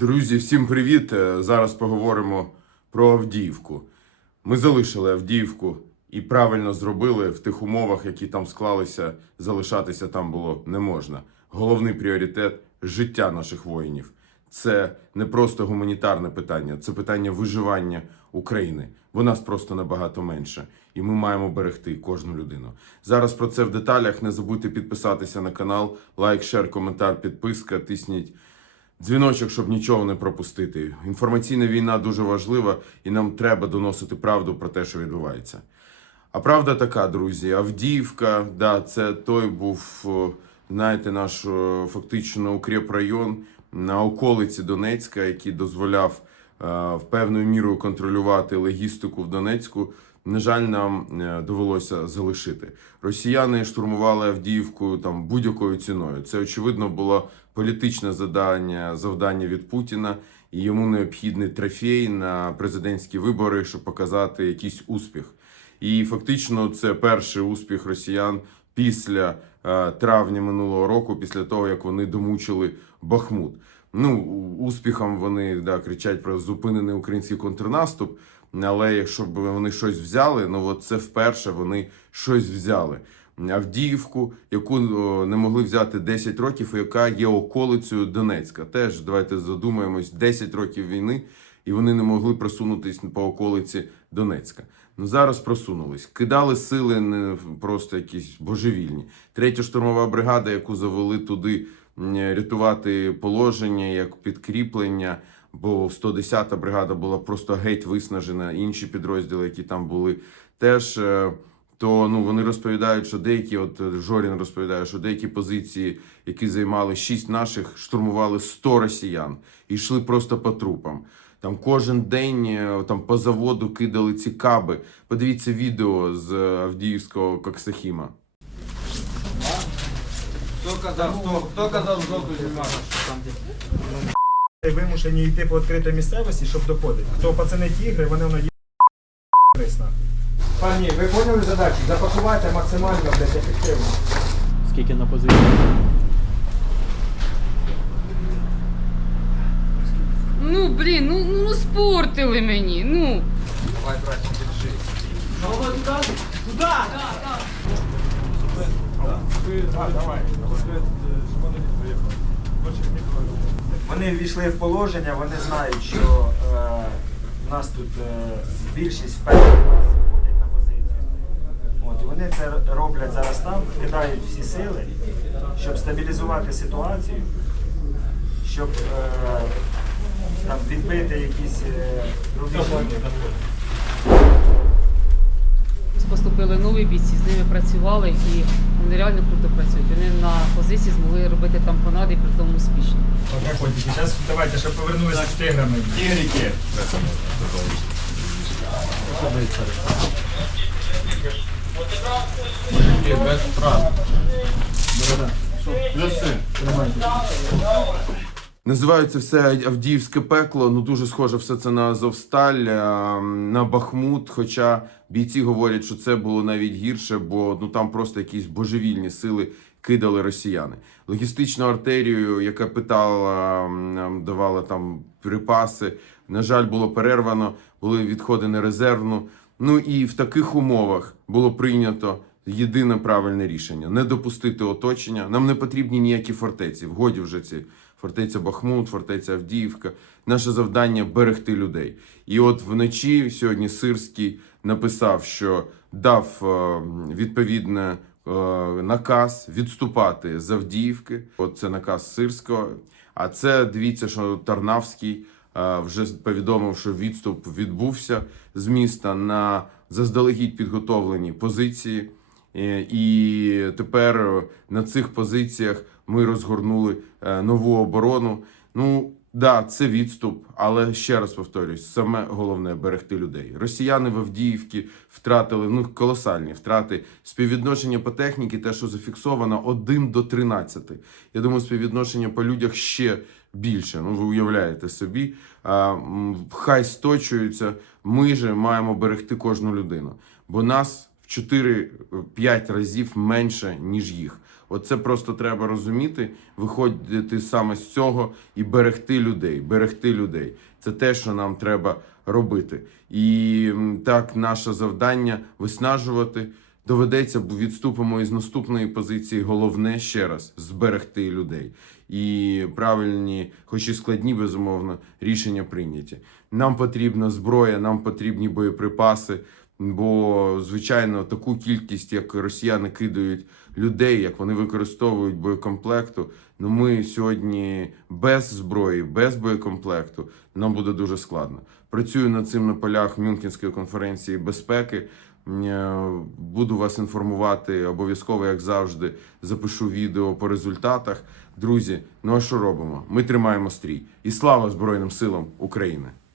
Друзі, всім привіт! Е, Зараз поговоримо про Авдіївку. Ми залишили Авдіївку і правильно зробили в тих умовах, які там склалися. Залишатися там було не можна. Головний пріоритет життя наших воїнів. Це не просто гуманітарне питання, це питання виживання України. Бо нас просто набагато менше, і ми маємо берегти кожну людину. Зараз про це в деталях. Не забудьте підписатися на канал, лайк, шер, коментар, підписка. Тисніть дзвіночок, щоб нічого не пропустити. Інформаційна війна дуже важлива, і нам треба доносити правду про те, що відбувається. А правда така, друзі, Авдіївка, да, це той був, знаєте, наш фактично укріпрайон на околиці Донецька, який дозволяв е, в певною мірою контролювати логістику в Донецьку. На жаль, нам е, довелося залишити. Росіяни штурмували Авдіївку там будь-якою ціною. Це очевидно було політичне завдання, завдання від Путіна, і йому необхідний трофей на президентські вибори, щоб показати якийсь успіх. І фактично це перший успіх росіян після е, травня минулого року, після того як вони домучили Бахмут. Ну, успіхом вони да, кричать про зупинений український контрнаступ. Але якщо б вони щось взяли, ну от це вперше вони щось взяли. Авдіївку, яку не могли взяти 10 років, яка є околицею Донецька. Теж давайте задумаємось, 10 років війни, і вони не могли просунутись по околиці Донецька. Ну зараз просунулись. Кидали сили не просто якісь божевільні. Третя штурмова бригада, яку завели туди рятувати положення як підкріплення. Бо 110-та бригада була просто геть виснажена. Інші підрозділи, які там були, теж е, то ну вони розповідають, що деякі, от Жорін розповідає, що деякі позиції, які займали шість наших, штурмували 100 росіян і йшли просто по трупам. Там кожен день е, там по заводу кидали ці каби. Подивіться відео з е, Авдіївського Коксахіма. Хто казав, хто казав жовту знімати? Вимушені йти по відкритій місцевості, щоб доходити. То пацани тігри, вони воно є корисно. Пані, ви поняли задачу? Запакувати максимально блядь, ефективно. Скільки на позиції? Ну, блін, ну, ну, ну спортили мені. Ну. Давай, братче, держи. Вони ввійшли в положення, вони знають, що е, у нас тут е, більшість впевнених виходять на позицію. От, вони це роблять зараз там, кидають всі сили, щоб стабілізувати ситуацію, щоб е, там, відбити якісь е, рубежі. Нові бійці, з ними працювали і вони реально круто працюють. Вони на позиції змогли робити там понади і при тому успішно. Одноходники, зараз давайте, щоб повернулися з тиграми. Тигрики. Без втрат. Називається все Авдіївське пекло. Ну дуже схоже все це на Азовсталь, на Бахмут. Хоча бійці говорять, що це було навіть гірше, бо ну там просто якісь божевільні сили кидали росіяни. Логістичну артерію, яка питала, давала там припаси. На жаль, було перервано, були відходи на резервну. Ну і в таких умовах було прийнято єдине правильне рішення не допустити оточення. Нам не потрібні ніякі фортеці. Вгоді вже ці фортеця Бахмут, фортеця Авдіївка. Наше завдання берегти людей. І от вночі сьогодні Сирський написав, що дав е, відповідне е, наказ відступати з Авдіївки. От це наказ Сирського. А це дивіться, що Тарнавський е, вже повідомив, що відступ відбувся з міста на заздалегідь підготовлені позиції. І тепер на цих позиціях ми розгорнули е, нову оборону. Ну да, це відступ, але ще раз повторюсь: саме головне берегти людей. Росіяни в Авдіївці втратили ну колосальні втрати. Співвідношення по техніці, те, що зафіксовано, 1 до 13. Я думаю, співвідношення по людях ще більше. Ну ви уявляєте собі. А, хай сточуються. Ми же маємо берегти кожну людину, бо нас 4-5 разів менше, ніж їх. Оце просто треба розуміти, виходити саме з цього і берегти людей. Берегти людей. Це те, що нам треба робити. І так, наше завдання виснажувати. Доведеться, бо відступимо із наступної позиції. Головне ще раз зберегти людей. І правильні, хоч і складні, безумовно, рішення прийняті. Нам потрібна зброя, нам потрібні боєприпаси. Бо, звичайно, таку кількість, як росіяни кидають людей, як вони використовують боєкомплекту. Ну ми сьогодні без зброї, без боєкомплекту нам буде дуже складно. Працюю над цим на полях Мюнхенської конференції безпеки. Е, Буду вас інформувати обов'язково, як завжди, запишу відео по результатах. Друзі, ну а що робимо? Ми тримаємо стрій. І слава Збройним силам України!